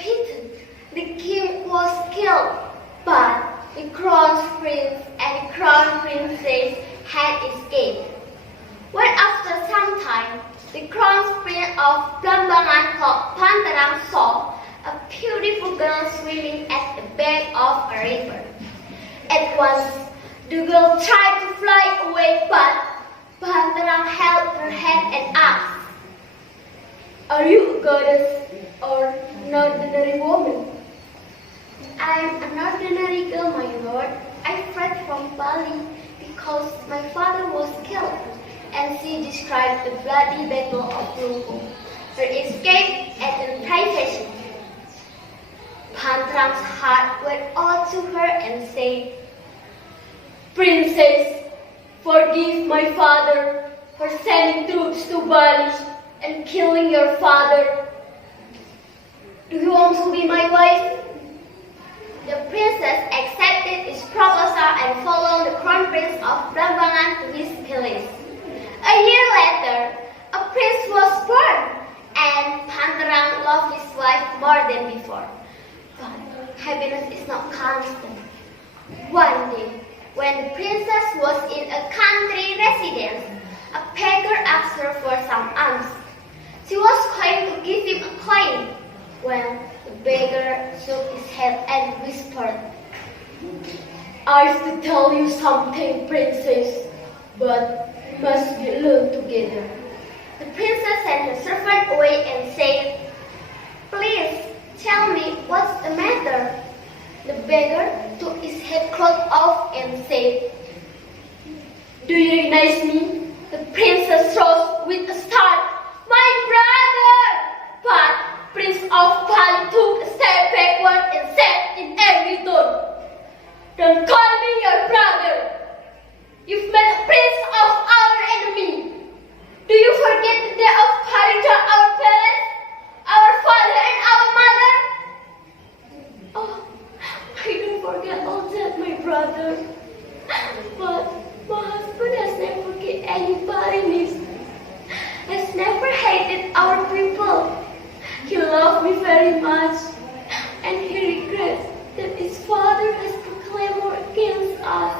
repeated. The king was killed, but the crown prince and the crown princess had escaped. When after some time, the crown prince of Plambangan called Pantarang saw a beautiful girl swimming at the bank of a river. At once, the girl tried to fly away, but Pantarang held her hand and asked, "Are you a goddess or an ordinary woman?" "I am an ordinary girl, my lord. I fled from Bali because my father was killed." And she described the bloody battle of Lumpur, her escape and her privacy. Pantarang's heart went out to her and said, "Princess, forgive my father for sending troops to Bali and killing your father. Do you want to be my wife?" The princess accepted his proposal and followed the crown prince of Plambangan to his palace. A year later, a prince was born, and Pantarang loved his wife more than before. But happiness is not constant. One day, when the princess was in a country residence, a beggar asked her for some alms. She was going to give him a coin when the beggar shook his head and whispered, "I have to tell you something, princess, but we must be alone together." The princess sent her servant away and said, "Please tell me what's the matter." The beggar took his headcloth off and said, "Do you recognize me?" The princess rose with a start. "My brother!" But Prince of Bali took a step backward and said in every tone, "Don't call me your brother. You've met a prince of our enemy. Do you forget the day of Hardiknas, our palace, our father and our mother?" "Oh, I don't forget all that, my brother. But my husband has never forget anybody, has never hated our people. He loved me very much, and he regrets that his father has proclaimed war against us."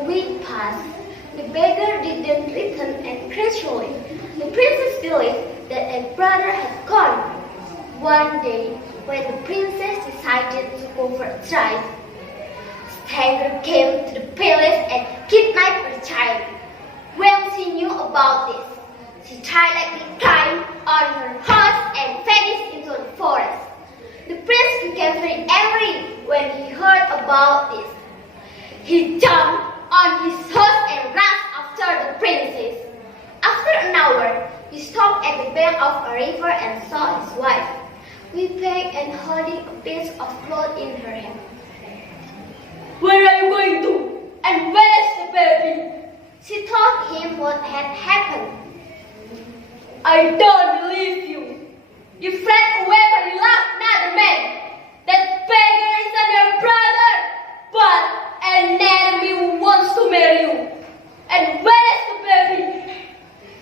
A week passed. The beggar didn't return, and gradually the princess believed that her brother had gone. One day, when the princess decided to go for a drive, Stranger came to the palace and kidnapped her child. When she knew about this, she tirelessly climbed on her horse and vanished into the forest. The prince became very angry when he heard about this. He jumped on his horse and ran after the princess. After an hour, he stopped at the bank of a river and saw his wife, weeping and holding a piece of cloth in her hand. "Where are you going to? And where is the baby?" She told him what had happened. "I don't believe you. You fled away when you loved another man. That beggar is not your brother, but an enemy who wants to marry you. And where is the baby?"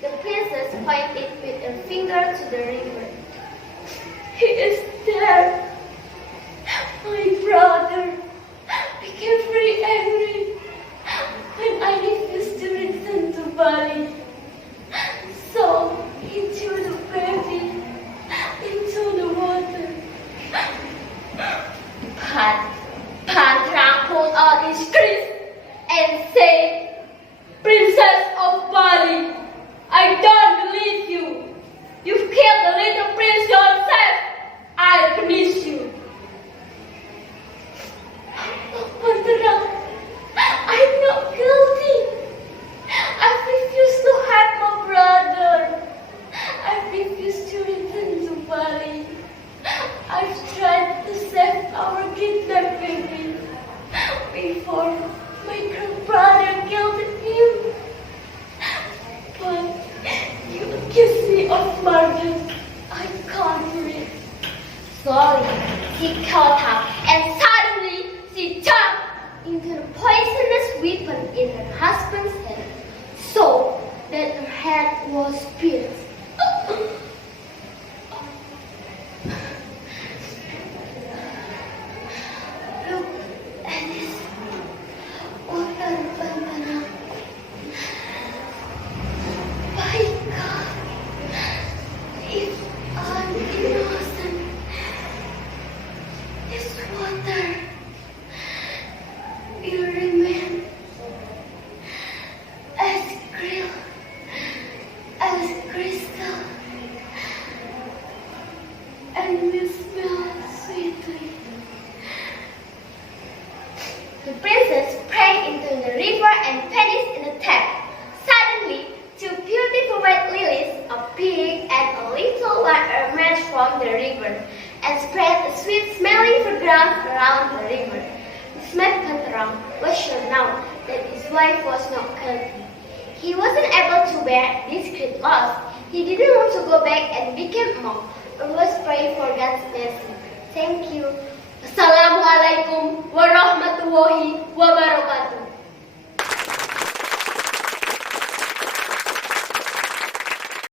The princess pointed with her finger to the river. "He is there. My brother became very angry when I refused to return to Bali. So he threw the baby into the water." But Pantarang pulled out his script and said, "Princess of Bali, I don't believe you. You've killed the little prince yourself. I'll punish you." "Pantarang, I'm not guilty. I refuse to have my brother. I refuse to return to Bali. I've tried to save our kidnapped baby before my grandbrother killed him. But you accuse me of murder. I can't breathe." Slowly, she caught up, and suddenly she jumped into the poisonous weapon in her husband's hand, so that her head was pierced. and will smell sweetly. The princess sprang into the river and vanished in a tap. Suddenly, two beautiful white lilies appeared and a little water emerged from the river and spread a sweet-smelling fragrance around the river. The smart Panterang was sure now that his wife was not guilty. He wasn't able to bear this great loss. He didn't want to go back and become a monk, or was praying for God's mercy. Thank you. Assalamualaikum warahmatullahi wabarakatuh.